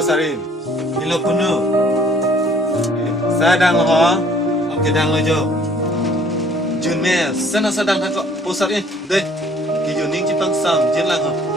posarin. Ilo punu. Sadang ho. Oke dang lo jo. Jun me sana sadang ha ko posarin. Deh. Ki juning cipang sam jin lang ho.